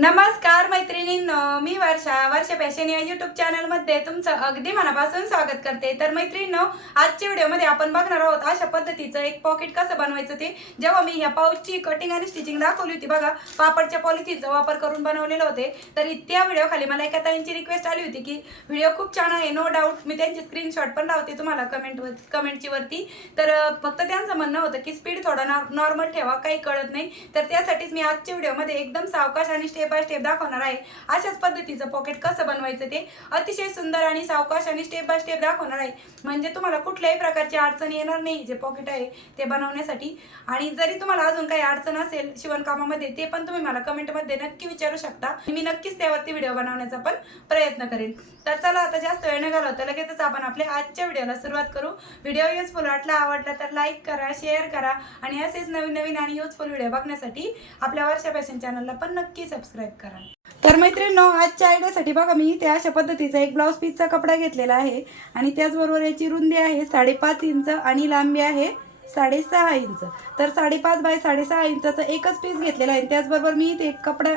नमस्कार मैत्रिणींनो मी वर्षा वर्षा फॅशन या युट्यूब चॅनलमध्ये तुमचं अगदी मनापासून स्वागत करते. तर मैत्रिणींनो आजच्या व्हिडिओमध्ये आपण बघणार आहोत अशा पद्धतीचं एक पॉकेट कसं बनवायचं ते. जेव्हा मी ह्या पाऊचची कटिंग आणि स्टिचिंग दाखवली होती बघा पापडच्या पॉलिथीनचा वापर करून बनवलेले होते. तर त्या व्हिडिओखाली मला एका ताईंची रिक्वेस्ट आली होती की व्हिडिओ खूप छान आहे नो डाऊट मी त्यांची स्क्रीनशॉट पण लावते तुम्हाला कमेंट कमेंटची वरती. तर फक्त त्यांचं म्हणणं होतं की स्पीड थोडा नॉर्मल ठेवा काही कळत नाही. तर त्यासाठीच मी आजच्या व्हिडिओमध्ये एकदम सावकाश आणि स्टेप स्टेप बाय स्टेप दाखवणार आहे. अशाच पद्धतीचं पॉकेट कसं बनवायचं ते अतिशय सुंदर आणि सावकाश आणि स्टेप बाय स्टेप दाखवणार आहे. म्हणजे तुम्हाला कुठल्याही प्रकारची अडचण येणार नाही जे पॉकेट आहे ते बनवण्यासाठी. आणि जरी तुम्हाला अजून काही अडचण असेल शिवणकामामध्ये ते पण तुम्ही मला कमेंटमध्ये नक्की विचारू शकता. मी नक्कीच त्यावरती व्हिडिओ बनवण्याचा पण प्रयत्न करेन. तर चला आता जास्त वेळ न घालवता लगेचच आपण आपल्या आजच्या व्हिडिओला सुरुवात करू. व्हिडिओ युजफुल वाटला आवडला तर लाईक करा शेअर करा. आणि असेच नवीन नवीन आणि युजफुल व्हिडिओ बघण्यासाठी आपल्या वर्षा फॅशन चॅनलला पण नक्की सबस्क्राईब करा. तर मैत्रिणींनो आजच्या आयडियासाठी बघा मी इथे अशा पद्धतीचा एक ब्लाऊज पीसचा कपडा घेतलेला आहे. आणि त्याचबरोबर याची रुंदी आहे साडेपाच इंच आणि लांबी आहे साडेसहा इंच. तर साडेपाच बाय साडेसहा इंचाचा एकच पीस घेतलेला आहे. त्याचबरोबर मी इथे एक कपडा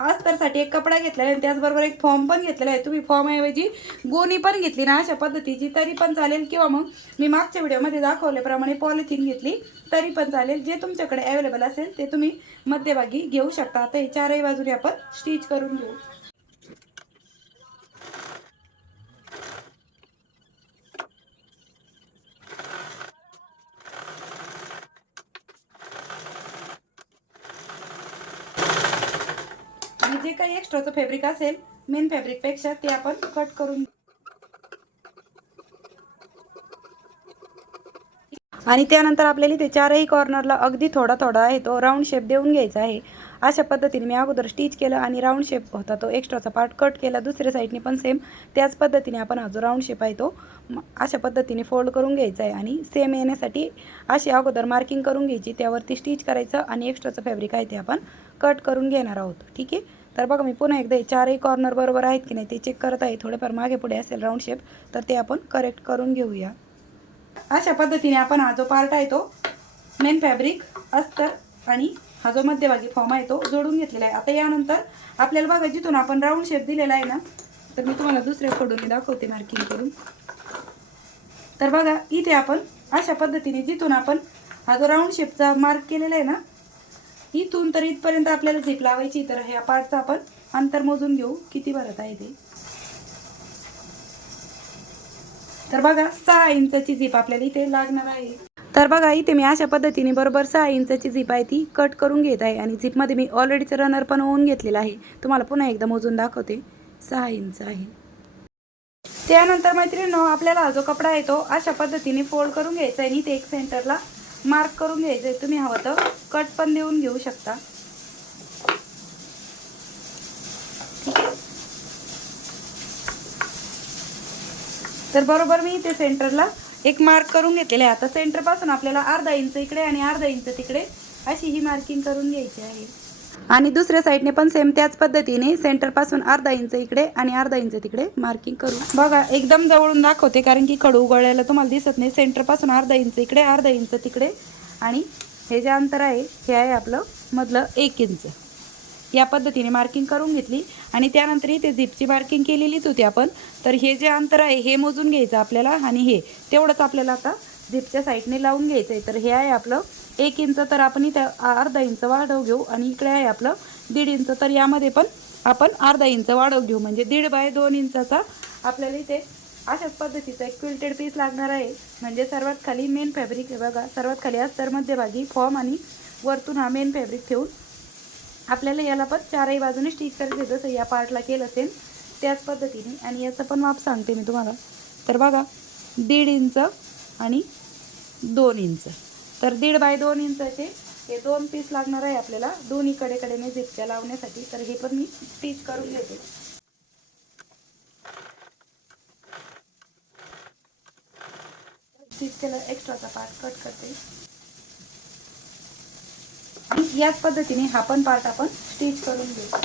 अस्तरसाठी एक कपडा घेतलेला आणि त्याचबरोबर एक फॉर्म पण घेतलेला आहे. तुम्ही फॉर्म ऐवजी गोणी पण घेतली ना अशा पद्धतीची तरी पण चालेल. किंवा मग मी मागच्या व्हिडिओमध्ये दाखवल्याप्रमाणे पॉलिथिन घेतली तरी पण चालेल. जे तुमच्याकडे अवेलेबल असेल ते तुम्ही मध्यभागी घेऊ शकता. आता हे चारही बाजूने आपण स्टिच करून घेऊ. आणि जे काही एक्स्ट्राचं फॅब्रिक असेल मेन फॅब्रिकपेक्षा ते आपण कट करून आणि त्यानंतर आपल्याला इथे चारही कॉर्नरला अगदी थोडा थोडा आहे तो राऊंड शेप देऊन घ्यायचा आहे. अशा पद्धतीने मी अगोदर स्टिच केलं आणि राऊंड शेप होता तो एक्स्ट्राचा पार्ट कट केला. दुसऱ्या साईडने पण सेम त्याच पद्धतीने आपण हा जो राऊंड शेप आहे तो अशा पद्धतीने फोल्ड करून घ्यायचा आहे आणि सेम येण्यासाठी अशी अगोदर मार्किंग करून घ्यायची. त्यावरती स्टिच करायचं आणि एक्स्ट्राचं फॅब्रिक आहे ते आपण कट करून घेणार आहोत. ठीक आहे? तर बघा मी पुन्हा एकदा चारही कॉर्नर बरोबर आहेत की नाही ते चेक करत आहे. थोडेफार मागे पुढे असेल राऊंड शेप तर ते आपण करेक्ट करून घेऊया. अशा पद्धतीने आपण हा जो पार्ट आहे तो मेन फॅब्रिक अस्तर आणि हा जो मध्यभागी फॉर्म आहे तो जोडून घेतलेला आहे. आता यानंतर आपल्याला बघा जिथून आपण राऊंड शेप दिलेला आहे ना तर मी तुम्हाला दुसऱ्या फोडून दाखवते मार्किंग करून. तर बघा इथे आपण अशा पद्धतीने जिथून आपण हा जो राऊंड शेपचा मार्क केलेला आहे ना इथून तर इथपर्यंत आपल्याला झेप लावायची तर ह्या पार्टचं आपण अंतर मोजून घेऊ. किती भरत आहे ते? तर बघा सहा इंचाची झीप आपल्याला इथे लागणार आहे. तर बघा इथे मी अशा पद्धतीने बरोबर सहा इंचाची झीप आहे ती कट करून घेत आहे. आणि झीपमध्ये मी ऑलरेडीचं रनर पण होऊन घेतलेला आहे. तुम्हाला पुन्हा एकदा मोजून दाखवते. सहा इंच आहे. त्यानंतर मैत्रिणी आपल्याला जो कपडा आहे तो अशा पद्धतीने फोल्ड करून घ्यायचा आहे. आणि ते एक सेंटरला मार्क करून घ्यायचं आहे तुम्ही हवं तर कट पण देऊन घेऊ शकता. ठीक आहे? तर बरोबर मी इथे सेंटरला एक मार्क करून घेतलेले आहे. आता सेंटरपासून आपल्याला अर्धा इंच इकडे आणि अर्धा इंच तिकडे अशी ही मार्किंग करून घ्यायची आहे. आणि दुसऱ्या साईडने पण सेम त्याच पद्धतीने सेंटरपासून अर्धा इंच इकडे आणि अर्धा इंच तिकडे मार्किंग करू. बघा एकदम जवळून दाखवते कारण की खडू उघडायला तुम्हाला दिसत नाही. सेंटरपासून अर्धा इंच इकडे अर्धा इंच तिकडे. आणि हे जे अंतर आहे हे आहे आपलं मधलं एक इंच या पद्धतीने मार्किंग करून घेतली. आणि त्यानंतर इथे झिपची मार्किंग केलेलीच होती आपण. तर हे जे अंतर आहे हे मोजून घ्यायचं आपल्याला आणि हे. तेवढंच आपल्याला आता झिपच्या साईडने लावून घ्यायचं आहे तर हे आहे आपलं एक इंच तर आपण इथे अर्धा इंच वाढव घेऊ आणि इकडे आहे आपलं दीड इंच. तर यामध्ये पण आपण अर्धा इंच वाढव घेऊ. म्हणजे दीड बाय दोन इंचाचा आपल्याला इथे अशाच पद्धतीचा एक क्विल्टेड पीस लागणार आहे. म्हणजे सर्वात खाली मेन फॅब्रिक बघा. सर्वात खाली अस्तर मध्यभागी फॉर्म आणि वरतून हा मेन फॅब्रिक ठेवून आपल्याला याला पण चारही बाजूने स्टिच करायचं. जसं या पार्टला केलं असेल त्याच पद्धतीने. आणि याचं पण माप सांगते मी तुम्हाला. तर बघा दीड इंच आणि दोन इंच. तर दीड बाय दोन इंचाचे हे दोन पीस लागणार आहे आपल्याला. दोन्ही कडेने झिपच्या लावण्यासाठी. तर हे पण मी स्टिच करून घेते. स्टिच एक्स्ट्राचा पार्ट कट करते. आणि याच पद्धतीने हा पण पार्ट आपण स्टिच करून घेऊ.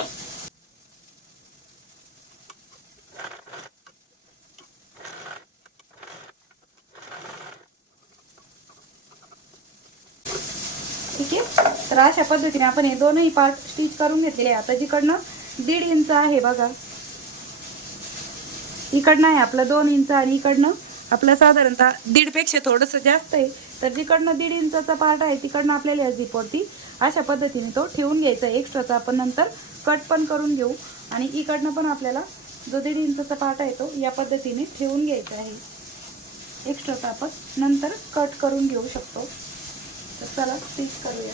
ठीक आहे? तर अशा पद्धतीने आपण हे दोनही पार्ट स्टिच करून घेतलेले आहे. आता जिकडनं दीड इंच आहे बघा. इकडनं आहे आपलं दोन इंच आणि इकडनं आपलं साधारणतः दीडपेक्षा थोडंसं जास्त आहे. तर जिकडनं दीड इंचाचा पार्ट आहे तिकडनं आपल्याला या झिपवरती अशा पद्धतीने तो ठेवून घ्यायचा. आहे एक्स्ट्राचा आपण नंतर कट पण करून घेऊ. आणि इकडनं पण आपल्याला जो दीड इंचाचा पार्ट आहे तो या पद्धतीने ठेवून घ्यायचा आहे. एक्स्ट्राचा आपण नंतर कट करून घेऊ शकतो. तर चला स्टिच करूया.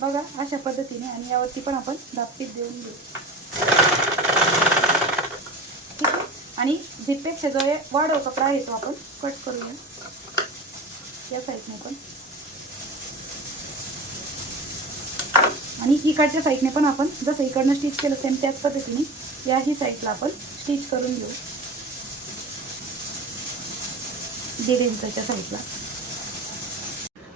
बघा अशा पद्धतीने आणि यावरती पण आपण दापटीत देऊन घेऊ. ठीक आहे? आणि झिपपेक्षा जो आहे वाढव कपडा आहे तो आपण कट करूया. या साईडने पण. आणि इकडच्या साईडने पण आपण जसं इकडनं स्टिच केलं सेम त्याच पद्धतीने याही साईडला आपण स्टिच करून घेऊ. दीड इंचाच्या साईडला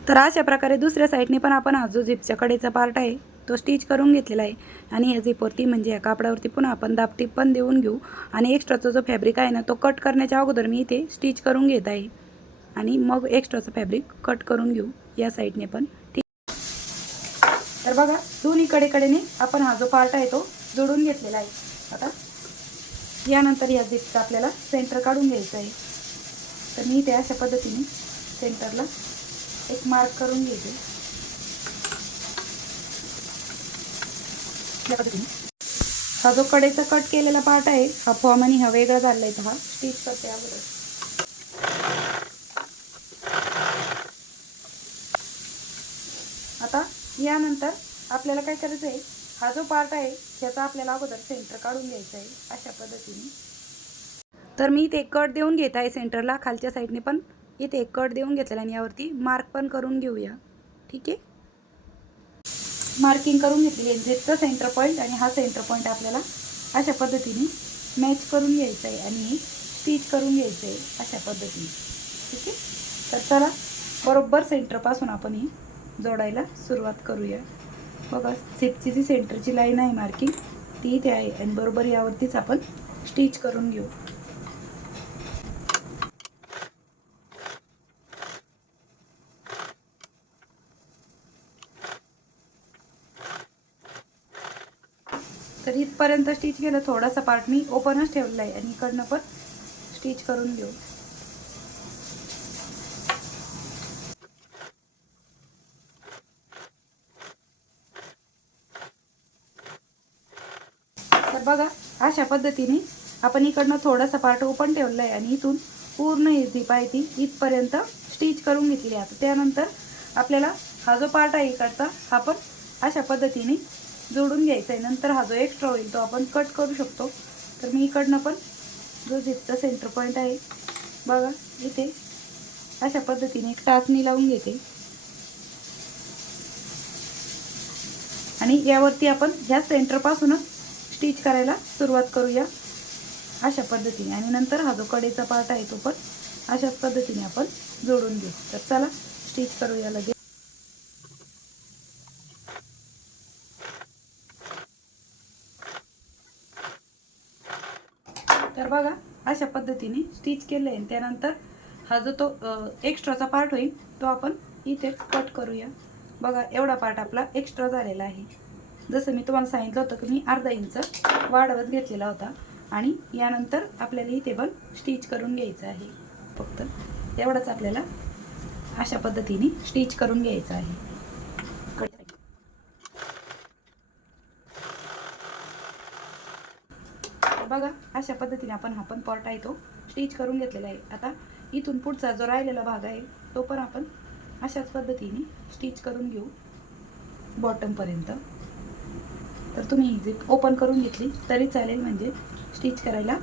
तर अशा प्रकारे दुसऱ्या साईडने पण आपण हा जो झिपच्या कडेचा पार्ट आहे तो स्टिच करून घेतलेला आहे. आणि या झिपवरती म्हणजे या कापडावरती पुन्हा आपण दापटीप पण देऊन घेऊ. आणि एक्स्ट्राचा जो फॅब्रिक आहे ना तो कट करण्याच्या अगोदर मी इथे स्टिच करून घेत आहे. आणि मग एक्स्ट्राचं फॅब्रिक कट करून घेऊ. या साईडने पण ठीक. तर बघा दोन्ही कडेकडेने आपण हा जो पार्ट आहे तो जोडून घेतलेला आहे. आता यानंतर या झिपचा आपल्याला सेंटर काढून घ्यायचं आहे. तर मी ते अशा पद्धतीने सेंटरला एक मार्क करून घेते. या पद्धतीने. हा जो कडेचा कट केलेला पार्ट आहे हा फॉर्म आणि हा वेगळा झालेला आहे. हा स्टिच करते अगोदर. आता यानंतर आपल्याला काय करायचं आहे हा जो पार्ट आहे ह्याचा आपल्याला अगोदर सेंटर काढून घ्यायचा आहे. अशा पद्धतीने. तर मी इथे कट देऊन घेत आहे सेंटरला खालच्या साईडने पण. इथे एक कट देऊन घेतलेला आणि यावरती मार्क पण करून घेऊया. ठीक आहे? मार्किंग करून घेतलेली आहे. झेटचं सेंटर पॉईंट आणि हा सेंटर पॉईंट आपल्याला अशा पद्धतीने मॅच करून घ्यायचं आहे आणि स्टिच करून घ्यायचं आहे अशा पद्धतीने. ठीक आहे? तर चला बरोबर सेंटरपासून आपण ही जोडायला सुरुवात करूया. बघा झेपची जी सेंटरची लाईन आहे मार्किंग ती इथे आहे आणि बरोबर यावरतीच आपण स्टिच करून घेऊ तर इथपर्यंत स्टिच केलं थोडासा पार्ट मी ओपनच ठेवलेला आहे आणि इकडनं पण स्टिच करून घेऊ. तर बघा अशा पद्धतीने आपण इकडनं थोडासा पार्ट ओपन ठेवला आहे आणि इथून पूर्ण ही झिप आहे ती इथपर्यंत स्टिच करून घेतली आहे. आता त्यानंतर आपल्याला हा जो पार्ट आहे इकडचा हा पण अशा पद्धतीने जोडून घ्यायचा आहे. नंतर हा जो एक्स्ट्रा होईल तो आपण कट करू शकतो. तर मी इकडनं पण जो झिपचा सेंटर पॉईंट आहे बघा इथे अशा पद्धतीने एक टाचणी लावून घेते. आणि यावरती आपण ह्या सेंटरपासूनच स्टिच करायला सुरुवात करूया अशा पद्धतीने. आणि नंतर हा जो कडेचा पार्ट आहे तो पण अशाच पद्धतीने आपण जोडून घेऊ. तर चला स्टिच करूया लगेच. तर बघा अशा पद्धतीने स्टिच केलं आहे त्यानंतर हा जो तो एक्स्ट्राचा पार्ट होईल तो आपण इथेच कट करूया. बघा एवढा पार्ट आपला एक्स्ट्रा झालेला आहे. जसं मी तुम्हाला सांगितलं होतं की मी अर्धा इंच वाढवत घेतलेला होता. आणि यानंतर आपल्याला इथे पण स्टिच करून घ्यायचं आहे. फक्त एवढंच आपल्याला अशा पद्धतीने स्टिच करून घ्यायचं आहे. तर बघा अशा पद्धतीने आपण हा पण पॉर्ट आहे तो स्टिच करून घेतलेला आहे. आता इथून पुढचा जो राहिलेला भाग आहे तो पण आपण अशाच पद्धतीने स्टिच करून घेऊ बॉटमपर्यंत तर तुम्ही ही झिप ओपन करून घेतली तरी चालेल म्हणजे स्टिच करायला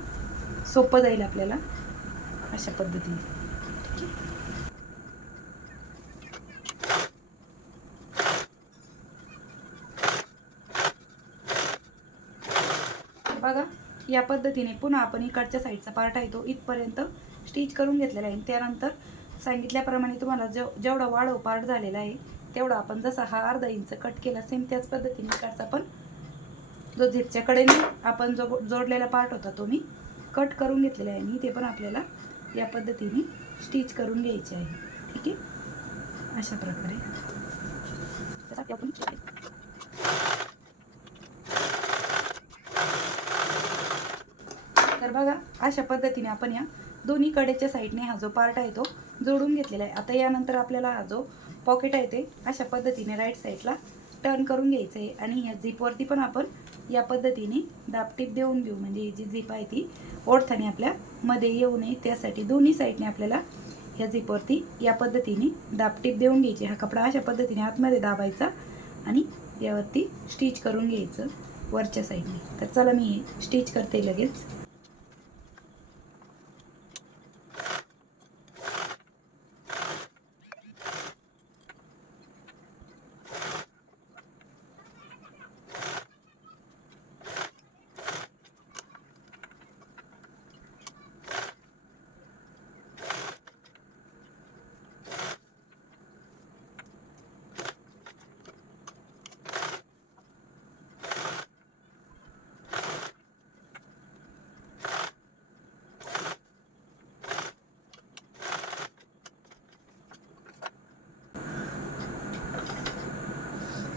सोपं जाईल आपल्याला अशा पद्धतीने ठीक आहे बघा या पद्धतीने पुन्हा आपण इकडच्या साईडचा पार्ट आहे तो इथपर्यंत स्टिच करून घेतलेला आहे. त्यानंतर सांगितल्याप्रमाणे तुम्हाला जेव जेवढा वाढव पार्ट झालेला आहे तेवढा आपण जसा हा अर्धा इंच कट केला सेम त्याच पद्धतीने इकडचा पण जो झिपच्या कडेने आपण जो जोडलेला पार्ट होता तो मी कट करून घेतलेला आहे. आणि ते पण आपल्याला या पद्धतीने स्टिच करून घ्यायचे आहे. ठीक आहे? अशा प्रकारे त्यासाठी आपण तर बघा अशा पद्धतीने आपण या दोन्ही कडेच्या साईडने हा जो पार्ट आहे तो जोडून घेतलेला आहे. आता यानंतर आपल्याला हा जो पॉकेट आहे ते अशा पद्धतीने राईट साईडला टर्न करून घ्यायचं आहे. आणि ह्या झिपवरती पण आपण या पद्धतीने दाबटीप देऊन घेऊ म्हणजे ही जी झिप आहे ती ओढताने आपल्या मध्ये येऊ नये. त्यासाठी दोन्ही साईडने आपल्याला ह्या झिपवरती या पद्धतीने दाबटीप देऊन घ्यायची हा कपडा अशा पद्धतीने आतमध्ये दाबायचा आणि यावरती स्टिच करून घ्यायचं वरच्या साईडने तर चला मी हे स्टिच करते लगेच.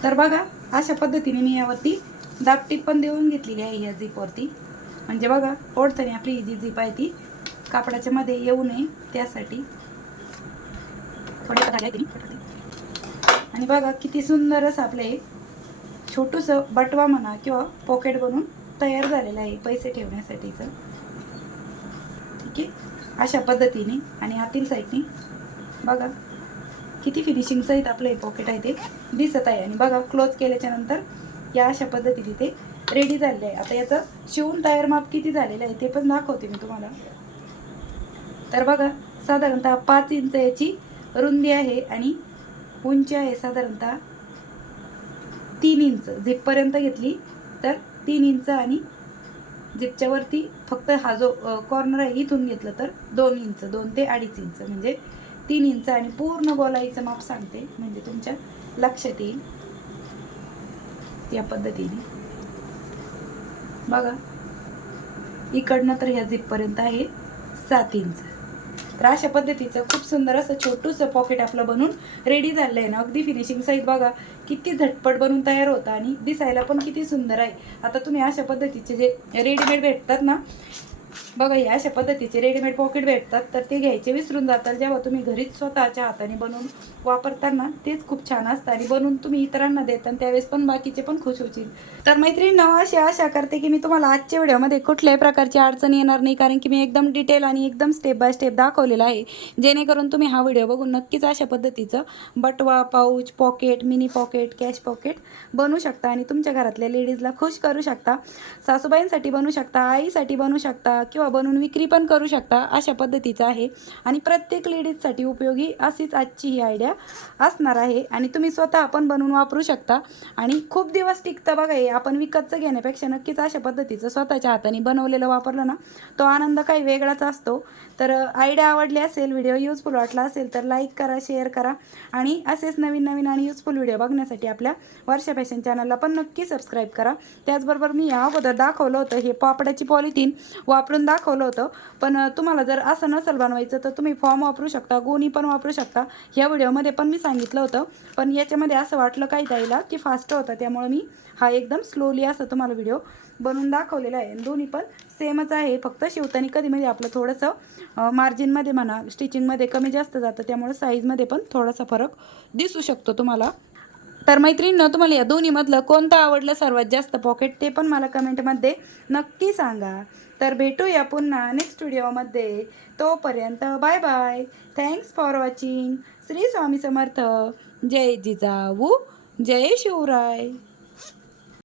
तर बघा अशा पद्धतीने मी यावरती दापटीप पण देऊन घेतलेली आहे या झिपवरती म्हणजे बघा ओढताना आपली ही जी झिप आहे ती कापडाच्या मध्ये येऊ नये त्यासाठी थोडी आणि बघा किती सुंदर असं आपलं हे छोटूसं बटवा म्हणा किंवा पॉकेट बनून तयार झालेलं आहे पैसे ठेवण्यासाठीचं. ठीक आहे? अशा पद्धतीने आणि आतील साईडनी बघा. किती फिनिशिंग सहित आपलं हे पॉकेट आहे ते दिसत आहे. आणि बघा क्लोज केल्याच्यानंतर या अशा पद्धतीने ते रेडी झालेलं आहे. आता याचं शिवून तयार माप किती झालेलं आहे ते पण दाखवते मी तुम्हाला. तर बघा साधारणतः पाच इंच याची रुंदी आहे आणि उंची आहे साधारणतः तीन इंच. झिपपर्यंत घेतली तर तीन इंच आणि झिपच्यावरती फक्त हा जो कॉर्नर आहे इथून घेतलं तर दोन इंच दोन ते अडीच इंच. म्हणजे तीन इंच आणि पूर्ण गोलाईचं माप सांगते. म्हणजे तुमच्या लक्षात येईल. या पद्धतीने. बघा. इकडनं तर ह्या झिपपर्यंत आहे सात इंच. तर अशा पद्धतीचं खूप सुंदर असं छोटूसं पॉकेट आपलं बनून रेडी झालं आहे ना. अगदी फिनिशिंग साईज बघा. किती झटपट बनून तयार होतं आणि दिसायला पण किती सुंदर आहे. आता तुम्ही अशा पद्धतीचे जे रेडीमेड भेटतात ना बघा या अशा पद्धतीचे रेडीमेड पॉकेट भेटतात तर ते घ्यायचे विसरून जातात. जेव्हा तुम्ही घरीच स्वतःच्या हाताने बनवून वापरताना तेच खूप छान असतं आणि बनवून तुम्ही इतरांना देता त्यावेळेस पण बाकीचे पण खुश होतील. तर मैत्रिणी अशी आशा करते की मी तुम्हाला आजच्या व्हिडिओमध्ये कुठल्याही प्रकारची अडचण येणार नाही कारण की मी एकदम डिटेल आणि एकदम स्टेप बाय स्टेप दाखवलेला आहे. जेणेकरून तुम्ही हा व्हिडिओ बघून नक्कीच अशा पद्धतीचं बटवा pouch pocket mini pocket cash pocket बनवू शकता आणि तुमच्या घरातल्या लेडीजला खुश करू शकता. सासूबाईंसाठी बनवू शकता आईसाठी बनवू शकता किंवा बनवून विक्री पण करू शकता अशा पद्धतीचं आहे. आणि प्रत्येक लेडीजसाठी उपयोगी अशीच आजची ही आयडिया असणार आहे. आणि तुम्ही स्वतः पण बनवून वापरू शकता. आणि खूप दिवस टिकतं बघा हे आपण विकतचं घेण्यापेक्षा नक्कीच अशा पद्धतीचं स्वतःच्या हाताने बनवलेलं वापरलं ना तो आनंद काही वेगळाच असतो. तर आयडिया आवडली असेल व्हिडिओ युजफुल वाटला असेल तर लाईक करा शेअर करा. आणि असेच नवीन नवीन आणि युजफुल व्हिडिओ बघण्यासाठी आपल्या वर्षा फॅशन चॅनलला पण नक्की सबस्क्राईब करा. त्याचबरोबर मी या अगोदर दाखवलं होतं हे पापडाची पॉलिथिन वापरून दाखवलं होतं. पण तुम्हाला जर असं नसेल बनवायचं तर तुम्ही फॉर्म वापरू शकता गोणी पण वापरू शकता. ह्या व्हिडिओमध्ये पण मी सांगितलं होतं. पण याच्यामध्ये असं वाटलं काही द्यायला की फास्ट होतं त्यामुळे मी हा एकदम स्लोली असं तुम्हाला व्हिडिओ बनवून दाखवलेलं आहे. आणि दोन्ही पण सेमच आहे. फक्त शिवताना कधीमध्ये आपलं थोडंसं मार्जिनमध्ये म्हणा स्टिचिंगमध्ये कमी जास्त जातं. त्यामुळे साईजमध्ये पण थोडासा फरक दिसू शकतो तुम्हाला. तर मैत्रिणीनं तुम्हाला या दोन्हीमधलं कोणतं आवडलं सर्वात जास्त पॉकेट ते पण मला कमेंटमध्ये नक्की सांगा. तर भेटूया पुन्हा नेक्स्ट व्हिडिओमध्ये तोपर्यंत bye bye thanks for watching Shri Swami Samarth. जय जिजाऊ. जय शिवराय.